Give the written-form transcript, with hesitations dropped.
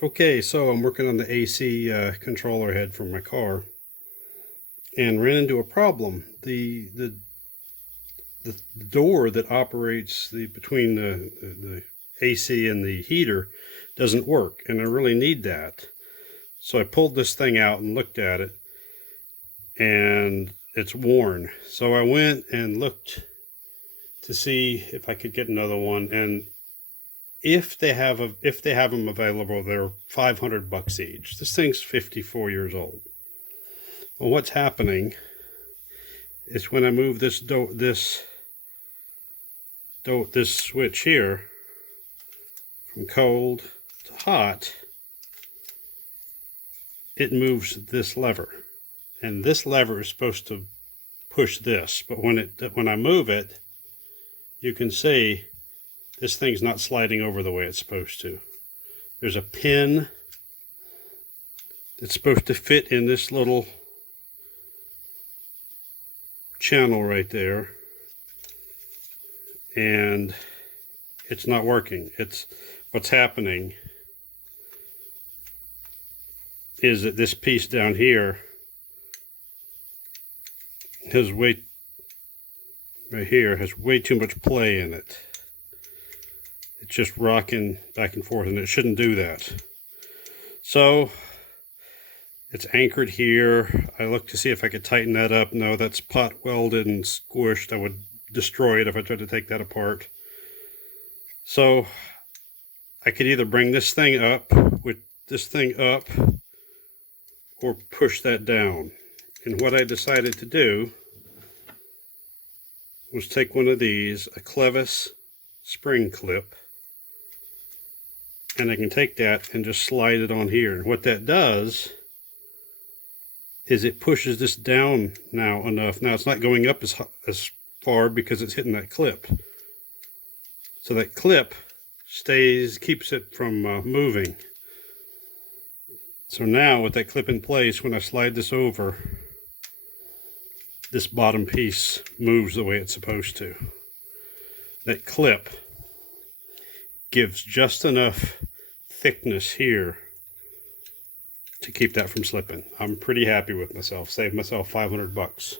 Okay, so I'm working on the AC controller head for my car, and ran into a problem. The door that operates between the AC and the heater doesn't work, and I really need that. So I pulled this thing out and looked at it, and it's worn. So I went and looked to see if I could get another one, and if they have them available, they're $500 each. This thing's 54 years old. Well, what's happening is when I move this switch here from cold to hot, it moves this lever, and this lever is supposed to push this. But when I move it, you can see this thing's not sliding over the way it's supposed to. There's a pin that's supposed to fit in this little channel right there, and it's not working. What's happening is that this piece down here has way too much play in it. It's just rocking back and forth, and it shouldn't do that. So it's anchored here. I looked to see if I could tighten that up. No, that's pot welded and squished. I would destroy it if I tried to take that apart. So I could either bring this thing up with this thing up or push that down. And what I decided to do was take one of these, a Clevis spring clip, and I can take that and just slide it on here. And what that does is it pushes this down now enough. Now it's not going up as far because it's hitting that clip. So that clip keeps it from moving. So now with that clip in place, when I slide this over, this bottom piece moves the way it's supposed to. That clip gives just enough thickness here to keep that from slipping. I'm pretty happy with myself. Saved myself $500.